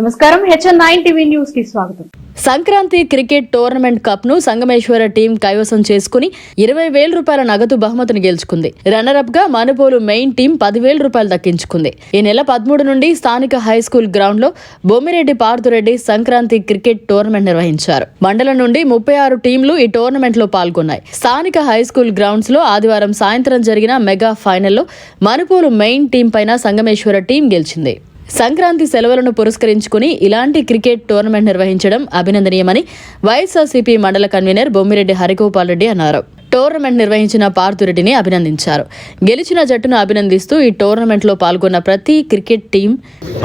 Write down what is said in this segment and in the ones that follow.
నమస్కారం HN9 TV news కి స్వాగతం. సంక్రాంతి క్రికెట్ టోర్నమెంట్ కప్ ను సంగమేశ్వర టీం కైవసం చేసుకుని 20,000 రూపాయల నగదు బహుమతిని గెలుచుకుంది. రన్నరప్ గా మనుబోలు మెయిన్ టీం 10,000 రూపాయలు దక్కించుకుంది. ఈ నెల 13 నుండి స్థానిక హైస్కూల్ గ్రౌండ్ లో బొమ్మిరెడ్డి పార్థురెడ్డి సంక్రాంతి క్రికెట్ టోర్నమెంట్ నిర్వహించారు. మండలం నుండి 36 టీంలు ఈ టోర్నమెంట్ లో పాల్గొన్నాయి. స్థానిక హైస్కూల్ గ్రౌండ్స్ లో ఆదివారం సాయంత్రం జరిగిన మెగా ఫైనల్లో మనుబోలు మెయిన్ టీం పైన సంగమేశ్వర టీం గెలిచింది. సంక్రాంతి సెలవులను పురస్కరించుకుని ఇలాంటి క్రికెట్ టోర్నమెంట్ నిర్వహించడం అభినందనీయమని వైఎస్ఆర్సీపీ మండల కన్వీనర్ బొమ్మిరెడ్డి హరిగోపాల్ రెడ్డి అన్నారు. టోర్నమెంట్ నిర్వహించిన పార్థురెడ్డిని అభినందించారు. గెలిచిన జట్టును అభినందిస్తూ ఈ టోర్నమెంట్ లో పాల్గొన్న ప్రతి క్రికెట్ టీం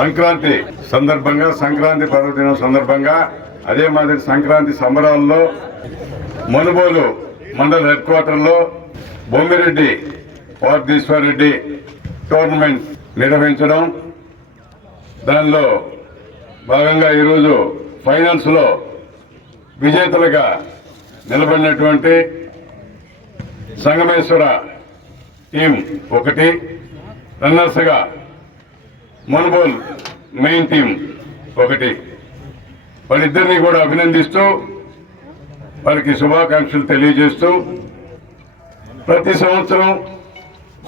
సంక్రాంతి సందర్భంగా, సంక్రాంతి పర్వదినం సందర్భంగా, అదే మాదిరి సంక్రాంతి సంబరాల్లో మనుబోలు మండల హెడ్ క్వార్టర్లో బొమ్మిరెడ్డి పార్థీశ్వరరెడ్డి టోర్నమెంట్ నిర్వహించడం, దానిలో భాగంగా ఈరోజు ఫైనల్స్లో విజేతలుగా నిలబడినటువంటి సంగమేశ్వర టీం 1, రన్నర్స్గా మనుబోల్ మెయిన్ టీం 1. వాళ్ళిద్దరినీ కూడా అభినందిస్తూ వారికి శుభాకాంక్షలు తెలియజేస్తూ, ప్రతి సంవత్సరం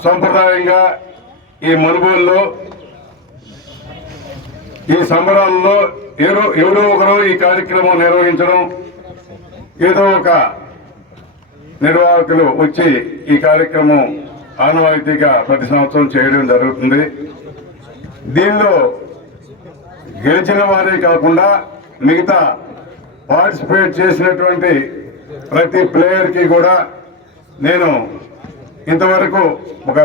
సంప్రదాయంగా ఈ మనుబోల్లో ఈ సంబరాల్లో ఎవరో ఒకరు ఈ కార్యక్రమం నిర్వహించడం, ఏదో ఒక నిర్వాహకులు వచ్చి ఈ కార్యక్రమం ఆనవాయితీగా ప్రతి సంవత్సరం చేయడం జరుగుతుంది. దీనిలో గెలిచిన వారే కాకుండా మిగతా పార్టిసిపేట్ చేసినటువంటి ప్రతి ప్లేయర్కి కూడా నేను ఇంతవరకు ఒక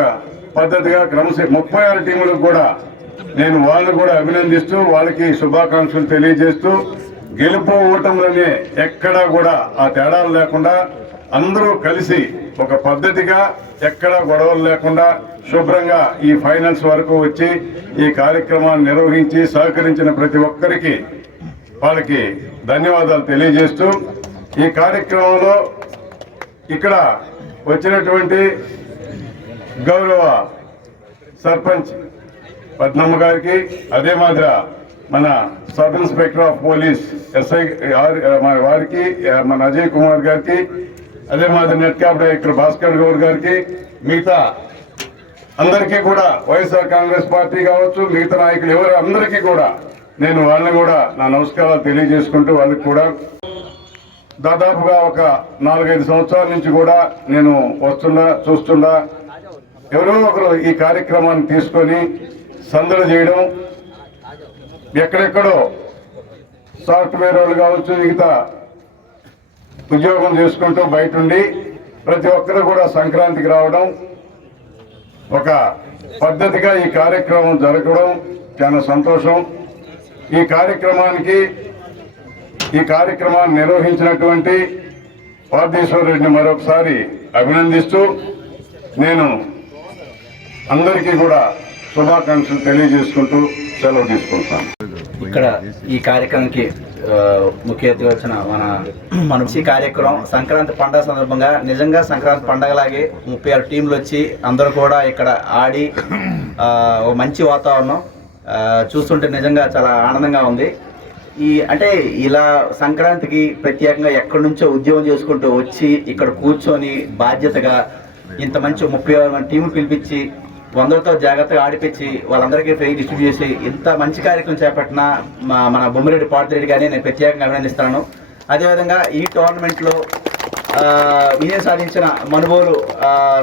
పద్ధతిగా 36 టీములకు కూడా నేను వాళ్ళు కూడా అభినందిస్తూ వాళ్ళకి శుభాకాంక్షలు తెలియజేస్తూ, గెలుపు ఓటములనే ఎక్కడా కూడా ఆ తేడాలు లేకుండా అందరూ కలిసి ఒక పద్ధతిగా ఎక్కడా గొడవలు లేకుండా శుభ్రంగా ఈ ఫైనల్స్ వరకు వచ్చి ఈ కార్యక్రమాన్ని నిర్వహించి సహకరించిన ప్రతి ఒక్కరికి వాళ్ళకి ధన్యవాదాలు తెలియజేస్తూ, ఈ కార్యక్రమంలో ఇక్కడ వచ్చినటువంటి గౌరవ సర్పంచ్ పద్మమ్మ గారికి, అదే మాదిరి మన sub inspector of police SI వారికి, మన అజయ్ కుమార్ గారికి, అదే మాదిరి net cap director Bhaskar Goud గారికి, మిగతా అందరికీ కూడా వైఎస్ఆర్ కాంగ్రెస్ పార్టీ కావచ్చు, మిగతా నాయకులు ఎవరు అందరికీ కూడా నేను వాళ్ళని కూడా నా నమస్కారాలు తెలియజేసుకుంటూ, వాళ్ళకి కూడా దాదాపుగా ఒక 4-5 సంవత్సరాల నుంచి కూడా నేను చూస్తుండా ఎవరో ఒకరు ఈ కార్యక్రమాన్ని తీసుకొని సందడి చేయడం, ఎక్కడెక్కడో సాఫ్ట్వేర్ వాళ్ళు కావచ్చు, మిగతా ఉద్యోగం చేసుకుంటూ బయట ఉండి ప్రతి ఒక్కరు కూడా సంక్రాంతికి రావడం, ఒక పద్ధతిగా ఈ కార్యక్రమం జరగడం చాలా సంతోషం. ఈ కార్యక్రమాన్ని నిర్వహించినటువంటి పార్థీశ్వరరెడ్డిని మరొకసారి అభినందిస్తూ నేను అందరికీ కూడా శుభాకాంక్షలు తెలియజేసుకుంటూ సెలవు తీసుకుంటాను. ఇక్కడ ఈ కార్యక్రమానికి ముఖ్య అతిథిగా వచ్చిన మన ఈ కార్యక్రమం సంక్రాంతి పండుగ సందర్భంగా నిజంగా సంక్రాంతి పండుగలాగే 36 టీంలు వచ్చి అందరూ కూడా ఇక్కడ ఆడి ఒక మంచి వాతావరణం చూస్తుంటే నిజంగా చాలా ఆనందంగా ఉంది. అంటే ఇలా సంక్రాంతికి ప్రత్యేకంగా ఎక్కడి నుంచో ఉద్యోగం చేసుకుంటూ వచ్చి ఇక్కడ కూర్చొని బాధ్యతగా ఇంత మంచి 36 టీములు పిలిపించి 100తో జాగ్రత్తగా ఆడిపించి వాళ్ళందరికీ ఫ్రీ డిస్ట్రిబ్యూట్ చేసి ఇంత మంచి కార్యక్రమం చేపట్టిన మన బొమ్మిరెడ్డి పార్థురెడ్డి గారిని నేను ప్రత్యేకంగా అభినందిస్తాను. అదేవిధంగా ఈ టోర్నమెంట్లో విజయం సాధించిన మనుబోలు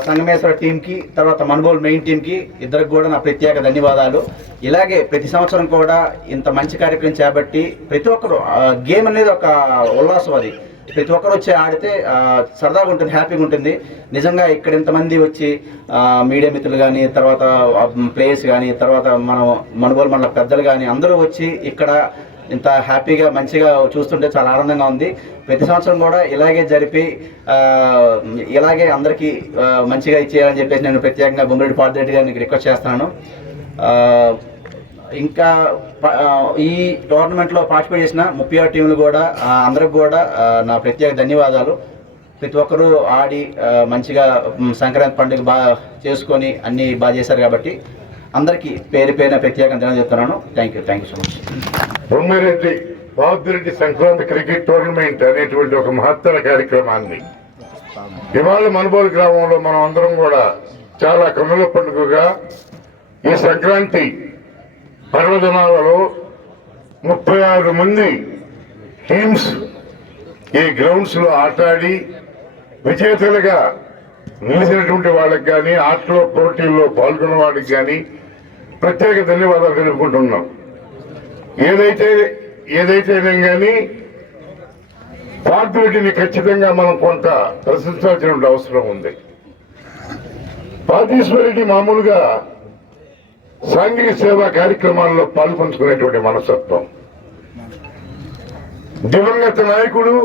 సంగమేశ్వర టీంకి, తర్వాత మనుబోలు మెయిన్ టీంకి ఇద్దరికి కూడా నా ప్రత్యేక ధన్యవాదాలు. ఇలాగే ప్రతి సంవత్సరం కూడా ఇంత మంచి కార్యక్రమం చేపట్టి ప్రతి ఒక్కరు గేమ్ అనేది ఒక ఉల్లాసం, అది ప్రతి ఒక్కరు వచ్చి ఆడితే సరదాగా ఉంటుంది, హ్యాపీగా ఉంటుంది. నిజంగా ఇక్కడ ఇంతమంది వచ్చి మీడియా మిత్రులు కానీ, తర్వాత ప్లేయర్స్ కానీ, తర్వాత మనుబోలు మండల పెద్దలు కానీ అందరూ వచ్చి ఇక్కడ ఇంత హ్యాపీగా మంచిగా చూస్తుంటే చాలా ఆనందంగా ఉంది. ప్రతి సంవత్సరం కూడా ఇలాగే జరిపి ఇలాగే అందరికీ మంచిగా ఇచ్చేయాలని చెప్పేసి నేను ప్రత్యేకంగా బొమ్మిరెడ్డి పార్థురెడ్డి గారిని రిక్వెస్ట్ చేస్తున్నాను. ఇంకా ఈ టోర్నమెంట్లో పార్టిసిపేట్ చేసిన 36 టీంలు కూడా అందరికి కూడా నా ప్రత్యేక ధన్యవాదాలు. ప్రతి ఒక్కరూ ఆడి మంచిగా సంక్రాంతి పండుగ బాగా చేసుకొని అన్నీ బాగా చేశారు కాబట్టి అందరికీ పేరు పేరున ప్రత్యేకంగా ధన్యవాదాలు చెప్తున్నాను. Thank you so much. Bommireddy Babureddy Sankranti cricket tournament అనేటువంటి ఒక మహత్తర కార్యక్రమాన్ని ఇవాళ మనుబోలు గ్రామంలో మనం అందరం కూడా చాలా కన్నుల పండుగగా ఈ సంక్రాంతి పర్వదినాలలో 36 మంది టీమ్స్ ఈ గ్రౌండ్స్ లో ఆటాడి విజేతలుగా నిలిచినటువంటి వాళ్ళకి కానీ ఆటలో పోటీల్లో పాల్గొన్న వాళ్ళకి కానీ ప్రత్యేక ధన్యవాదాలు తెలుపుకుంటున్నాం. ఏదైతేనే కానీ పార్టీని ఖచ్చితంగా మనం కొంత ప్రశ్నించాల్సిన అవసరం ఉంది. పార్టీశ్వరెడ్డి మామూలుగా సాంఘిక సేవా కార్యక్రమాల్లో పాల్పంచుకునేటువంటి మనస్తత్వం. దివంగత నాయకుడు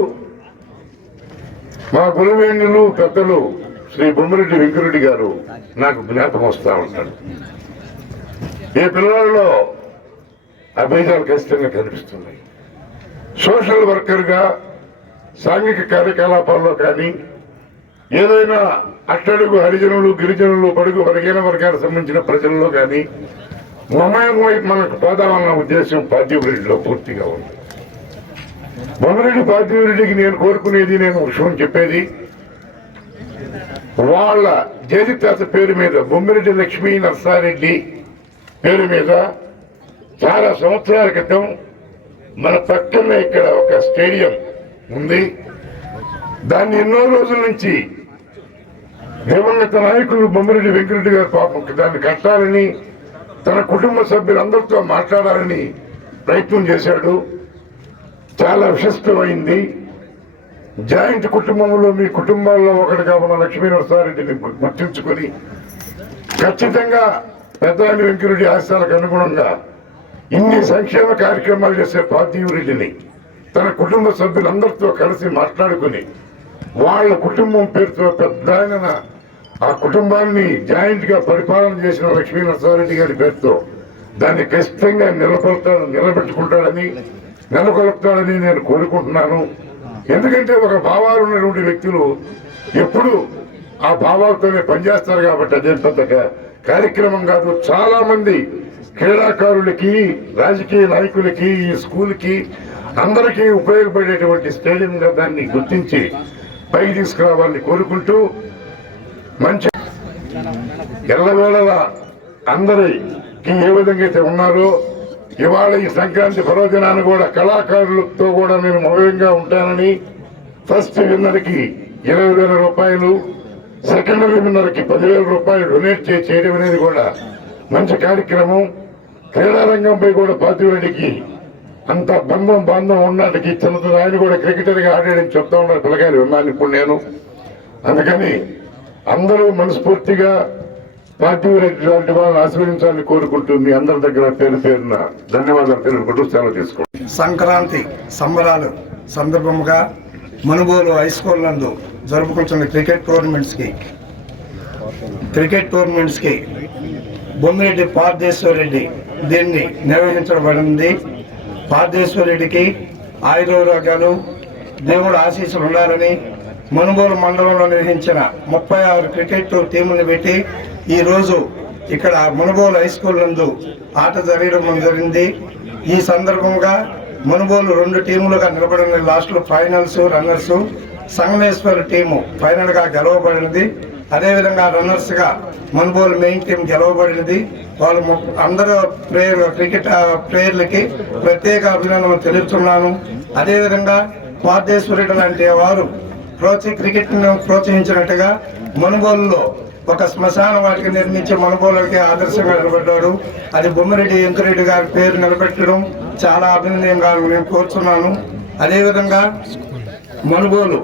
మా గురువేణులు పెద్దలు శ్రీ బొమ్మిరెడ్డి వెంకరెడ్డి గారు నాకు జ్ఞాపకం వస్తూ ఉంటాడు. ఈ పిల్లలలో అభేదాలు ఖచ్చితంగా కనిపిస్తున్నాయి. సోషల్ వర్కర్గా సాంఘిక కార్యకలాపాల్లో కానీ ఏదైనా అట్టడుగు హరిజనులు గిరిజనులు బడుగు వర్గీన వర్గాలకు సంబంధించిన ప్రజల్లో కానీ మమేకం వైపు మనకు పోదామన్న ఉద్దేశం పార్థివరెడ్డిలో పూర్తిగా ఉంది. బొమ్మిరెడ్డి పార్థివరెడ్డికి నేను కోరుకునేది, నేను విషయం చెప్పేది, వాళ్ళ జయజిత్తాత పేరు మీద బొమ్మిరెడ్డి లక్ష్మీ నరసారెడ్డి పేరు మీద చాలా సంవత్సరాల క్రితం మన పక్కనే ఇక్కడ ఒక స్టేడియం ఉంది. దాన్ని ఎన్నో రోజుల నుంచి దివంగత నాయకులు బొమ్మిరెడ్డి వెంకరెడ్డి గారు పాపం దాన్ని కట్టాలని తన కుటుంబ సభ్యులందరితో మాట్లాడాలని ప్రయత్నం చేశాడు. చాలా విశిష్టమైంది. జాయింట్ కుటుంబంలో మీ కుటుంబాల్లో ఒకటిగా ఉన్న లక్ష్మీ నరసారెడ్డిని గుర్తించుకొని ఖచ్చితంగా పెద్దాని వెంకరెడ్డి ఆశయాలకు అనుగుణంగా ఇన్ని సంక్షేమ కార్యక్రమాలు చేసే పార్థివరెడ్డిని తన కుటుంబ సభ్యులందరితో కలిసి మాట్లాడుకుని వాళ్ళ కుటుంబం పేరుతో పెద్ద ఆ కుటుంబాన్ని జాయింట్ గా పరిపాలన చేసిన లక్ష్మీ నరసారెడ్డి గారి పేరుతో దాన్ని ఖచ్చితంగా నిలబెట్టుకుంటాడని నెలకొల్పుతాడని నేను కోరుకుంటున్నాను. ఎందుకంటే ఒక భావాలు ఉన్నటువంటి వ్యక్తులు ఎప్పుడు ఆ భావాలతోనే పనిచేస్తారు కాబట్టి అదే పెద్ద కార్యక్రమం కాదు. చాలా మంది క్రీడాకారులకి, రాజకీయ నాయకులకి, ఈ స్కూల్కి అందరికీ ఉపయోగపడేటువంటి స్టేడియంగా దాన్ని గుర్తించి పైకి తీసుకురావాలని కోరుకుంటూ మంచి ఎల్లవేళలా అందరికి ఏ విధంగా అయితే ఉన్నారో ఇవాళ ఈ సంక్రాంతి పర్వదినాన్ని కూడా కళాకారులతో కూడా నేను మౌనంగా ఉంటానని, ఫస్ట్ విన్నర్కి 20,000 రూపాయలు, సెకండ్ విన్నర్కి 10,000 రూపాయలు డొనేట్ చేయడం అనేది కూడా మంచి కార్యక్రమం. క్రీడారంగంపై కూడా పార్థివరెడ్డికి అంత బాంధం ఉన్నట్టుకి చిన్నతను ఆయన కూడా క్రికెటర్గా ఆడాడని చెప్తా ఉన్నారు పిల్లకాయలు విన్నాను ఇప్పుడు నేను. అందుకని అందరూ మనస్ఫూర్తిగా పార్థివరెడ్డి లాంటి వాళ్ళని ఆశీర్వదించాలని కోరుకుంటూ మీ అందరి దగ్గర పేరున ధన్యవాదాలు తెలుపుకుంటూ సెలవు తీసుకోండి. సంక్రాంతి సంబరాలు సందర్భంగా మనుబోలు హై స్కూల్ నందు జరుపుకుంటున్న క్రికెట్ టోర్నమెంట్స్కి బొమ్మిరెడ్డి పార్థేశ్వరరెడ్డి దీన్ని నిర్వహించబడింది. పార్థేశ్వరరెడ్డికి ఆయురారోగ్యాలు, దేవుడు ఆశీస్సులు ఉండాలని మనుబోలు మండలంలో నిర్వహించిన 36 క్రికెట్ టీములను పెట్టి ఈరోజు ఇక్కడ మనుబోలు హై స్కూల్ నందు ఆట జరగడం జరిగింది. ఈ సందర్భంగా మనుబోలు 2 టీములుగా నిలబడిన లాస్ట్లో ఫైనల్స్ రన్నర్స్. సంగమేశ్వర టీము ఫైనల్గా గెలవబడినది. అదేవిధంగా రన్నర్స్గా మనుబోలు మెయిన్ టీం గెలవబడినది. వాళ్ళు అందరూ క్రికెట్ ప్లేయర్లకి ప్రత్యేక అభినందనలు తెలుపుతున్నాను. అదేవిధంగా పార్థేశ్వరుడు లాంటి వారు క్రికెట్ను ప్రోత్సహించినట్టుగా మనుబోలులో ఒక శ్మశాన వాటికి నిర్మించి మనుబోలుకి ఆదర్శంగా నిలబడ్డాడు. అది బొమ్మిరెడ్డి వెంకరెడ్డి గారి పేరు నిలబెట్టడం చాలా అభినందనీయంగా నేను కోరుతున్నాను. అదేవిధంగా మనుబోలు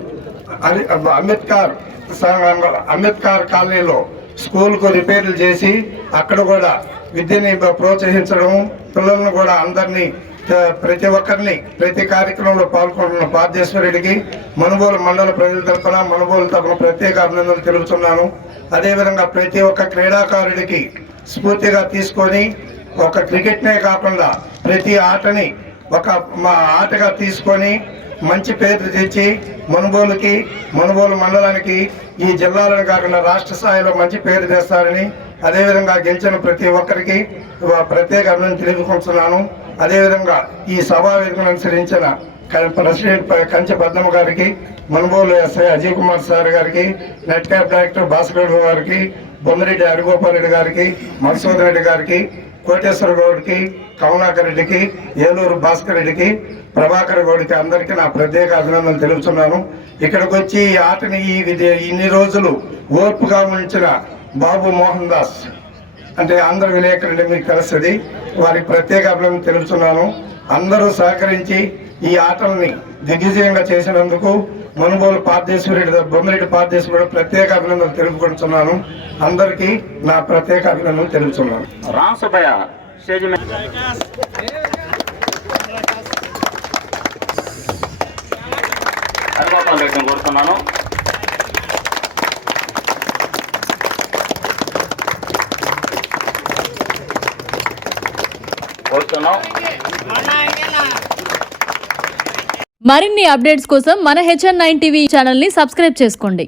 అంబేద్కర్ కాలనీలో స్కూల్కు రిపేర్లు చేసి అక్కడ కూడా విద్యని ప్రోత్సహించడం, పిల్లలను కూడా అందరినీ ప్రతి ఒక్కరిని ప్రతి కార్యక్రమంలో పాల్గొంటున్న పార్థేశ్వరరెడ్డికి మనుబోలు మండల ప్రజల తరఫున మనుబోలు తరఫున ప్రత్యేక అభినందనలు తెలుపుతున్నాను. అదేవిధంగా ప్రతి ఒక్క క్రీడాకారుడికి స్ఫూర్తిగా తీసుకొని ఒక క్రికెట్నే కాకుండా ప్రతి ఆటని ఒక ఆటగా తీసుకొని మంచి పేరు తెచ్చి మనుబోలు మండలానికి ఈ జిల్లాలను కాకుండా రాష్ట్ర స్థాయిలో మంచి పేరు తెస్తారని అదేవిధంగా గెలిచిన ప్రతి ఒక్కరికి ప్రత్యేక అభినందన తెలుపుకుంటున్నాను. అదేవిధంగా ఈ సభా వేదికను అనుసరించిన ప్రెసిడెంట్ కంచె పద్మమ్మ గారికి, మనుబోలు ఎస్ఐ అజయ్ కుమార్ సార్ గారికి, నెట్ క్యాప్ డైరెక్టర్ భాస్కర్ గారికి, బొమ్మిరెడ్డి హరిగోపాల్ రెడ్డి గారికి, మధుసూదన్ రెడ్డి గారికి, కోటేశ్వర గౌడ్కి, కమలాకర్ రెడ్డికి, ఏలూరు భాస్కర్ రెడ్డికి, ప్రభాకర్ గౌడ్కి అందరికీ నా ప్రత్యేక అభినందనలు తెలుపుతున్నాను. ఇక్కడికి వచ్చి ఈ ఆటని ఇన్ని రోజులు ఓర్పుగా ఉంచిన బాబు మోహన్ దాస్ అంటే ఆంధ్ర విలేకరుడు మీకు తెలుస్తుంది, వారికి ప్రత్యేక అభినందనలు తెలుపుతున్నాను. అందరూ సహకరించి ఈ ఆటల్ని దిగ్విజయంగా చేసినందుకు మనుబోలు పార్థేశ్వరుడు, బొమ్మిరెడ్డి పార్థేశ్వరుడు ప్రత్యేక అభినందనలు తెలుపుకుంటున్నాను. అందరికీ నా ప్రత్యేక అభినందనలు తెలుపుతున్నాను. రామ్ సుబ్బయ్య స్టేజ్ మీద హరిగోపాల్ రెడ్డిని కోరుతున్నాను. మరిన్ని అప్డేట్స్ కోసం మన HN9 టీవీ ఛానల్ ని సబ్స్క్రైబ్ చేసుకోండి.